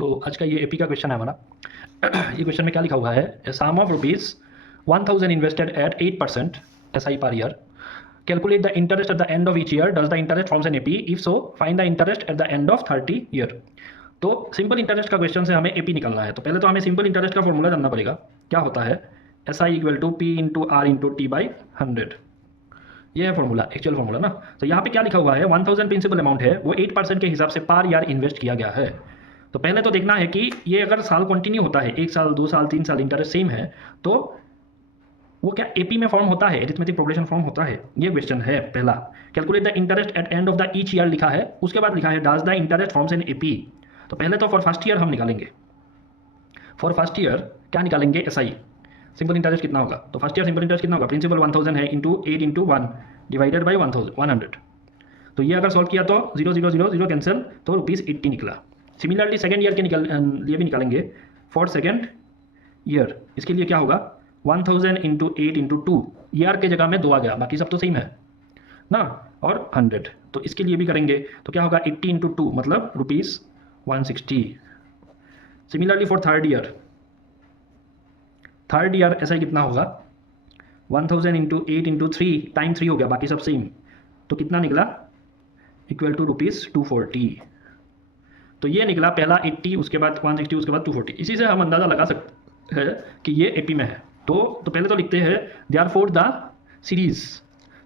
तो आज का ये एपी का क्वेश्चन है हमारा। ये क्वेश्चन में क्या लिखा हुआ है, sum of rupees 1000 invested at 8% SI per year, calculate the interest at the end of each year, does the interest forms an AP, if so find the interest at the end of 30 year. तो simple interest का question से हमें AP निकालना है। तो पहले तो हमें सिंपल इंटरेस्ट का फॉर्मूला जानना पड़ेगा। क्या होता है, SI equal to P into R into T by 100। ये है फॉर्मूला, एक्चुअल फॉर्मूला ना। तो यहाँ पे क्या लिखा हुआ है, 1000 प्रिंसिपल अमाउंट है, वो 8% के हिसाब से पर ईयर इन्वेस्ट किया गया है। तो पहले तो देखना है कि ये अगर साल कंटिन्यू होता है, 1 साल 2 साल 3 साल इंटरेस्ट सेम है, तो वो क्या एपी में फॉर्म होता है, एरिथमेटिक प्रोग्रेशन फॉर्म होता है। ये क्वेश्चन है पहला। Calculate the interest eight end of the each year लिखा है, उसके बाद लिखा है does the interest forms an AP. तो पहले तो फॉर फर्स्ट ईयर हम निकालेंगे। फॉर फर्स्ट ईयर क्या निकालेंगे, SI सिंपल इंटरेस्ट कितना होगा। तो फर्स्ट ईयर सिंपल इंटरेस्ट कितना होगा, प्रिंसिपल 1000 है इंटू 8 इंटू 1 डिवाइडेड बाई 100। तो ये अगर सॉल्व किया तो 0 0 0 0 कैंसिल, तो ₹80 निकला। सिमिलरली सेकेंड ईयर के लिए भी निकालेंगे। फॉर सेकेंड ईयर इसके लिए क्या होगा, 1000 इंटू 8 इंटू 2, ईयर के जगह में 2 आ गया, बाकी सब तो सेम है ना, और 100। तो इसके लिए भी करेंगे तो क्या होगा, 80 इंटू 2 मतलब ₹160। Similarly for third year SI कितना होगा, 1000 इंटू 8 इंटू 3 टाइम 3 हो गया, बाकी सब सेम। तो कितना निकला, इक्वल टू ₹240। तो ये निकला पहला 80, उसके बाद 160, उसके बाद 240। इसी से हम अंदाज़ा लगा सकते हैं कि ये एपी में है। तो पहले तो लिखते हैं therefore the series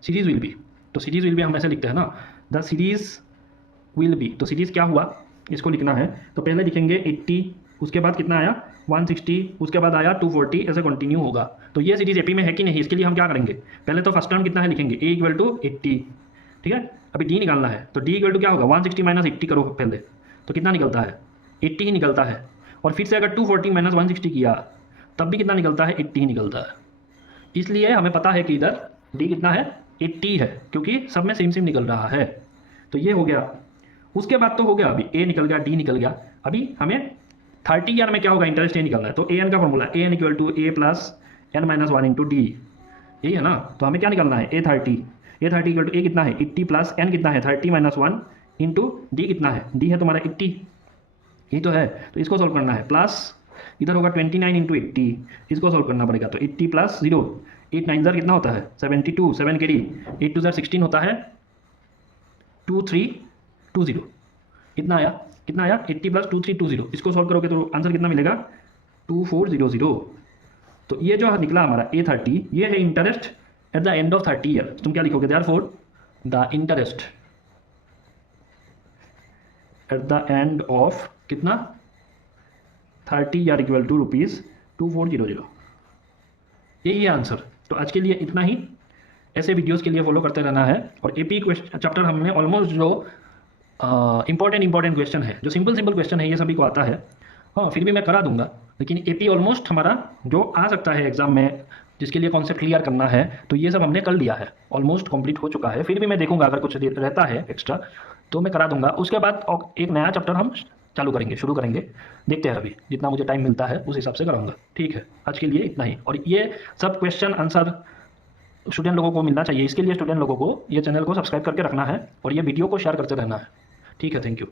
will be. तो सीरीज विल बी हम ऐसे लिखते हैं ना, द सीरीज विल बी। तो सीरीज क्या हुआ, इसको लिखना है। तो पहले लिखेंगे 80, उसके बाद कितना आया 160, उसके बाद आया 240, ऐसे कंटिन्यू होगा। तो ये सीरीज एपी में है कि नहीं, इसके लिए हम क्या करेंगे, पहले तो फर्स्ट टर्म कितना है लिखेंगे, A इक्वल टू 80। ठीक है, अभी D निकालना है। तो D इक्वल टू क्या होगा, 160 माइनस 80 करो पहले, तो कितना निकलता है, 80 ही निकलता है। और फिर से अगर 240 माइनस 160 किया तब भी कितना निकलता है, 80 ही निकलता है। इसलिए हमें पता है कि इधर D कितना है, 80 है, क्योंकि सब में सेम सेम निकल रहा है। तो ये हो गया। उसके बाद तो हो गया, अभी A निकल गया, D निकल गया। अभी हमें 30 ईयर में क्या होगा, इंटरेस्ट ए निकलना है। तो AN का formula AN equal to A plus N minus 1 into D, यही है ना। तो हमें क्या निकलना है, A30 इक्वल टू A कितना है, 80 प्लस N कितना है, 30 माइनस 1 इंटू D कितना है, D है तुम्हारा 80, यही तो है। तो इसको सॉल्व करना है, प्लस इधर होगा 29 इंटू 80, इसको सॉल्व करना पड़ेगा। तो 80 प्लस 0, 8 9 कितना होता है 72, 7 कैरी, 8 2 16 होता है 2320। इतना आया, कितना आया 80 प्लस 2320। इसको सॉल्व करोगे तो आंसर कितना मिलेगा, 2400। तो ये जो निकला हमारा A30, ये है interest at the end of 30 year. तुम क्या लिखोगे, therefore the interest at the end of कितना 30 ईयर इक्वल टू ₹2400। यही है आंसर। तो आज के लिए इतना ही। ऐसे वीडियोस के लिए फॉलो करते रहना है। और एपी क्वेश्चन चैप्टर हमने ऑलमोस्ट जो इंपॉर्टेंट क्वेश्चन है, जो सिंपल क्वेश्चन है, ये सभी को आता है। हाँ, फिर भी मैं करा दूंगा, लेकिन एपी ऑलमोस्ट हमारा जो आ सकता है एग्जाम में, जिसके लिए कॉन्सेप्ट क्लियर करना है, तो ये सब हमने कर लिया है, ऑलमोस्ट कंप्लीट हो चुका है। फिर भी मैं देखूंगा अगर कुछ रहता है एक्स्ट्रा तो मैं करा दूंगा। उसके बाद एक नया चैप्टर हम चालू करेंगे, शुरू करेंगे। देखते हैं, अभी जितना मुझे टाइम मिलता है उस हिसाब से कराऊंगा। ठीक है, आज के लिए इतना ही। और ये सब क्वेश्चन आंसर स्टूडेंट लोगों को मिलना चाहिए। इसके लिए स्टूडेंट लोगों को ये चैनल को सब्सक्राइब करके रखना है और ये वीडियो को शेयर करते रहना है। ठीक है, थैंक यू।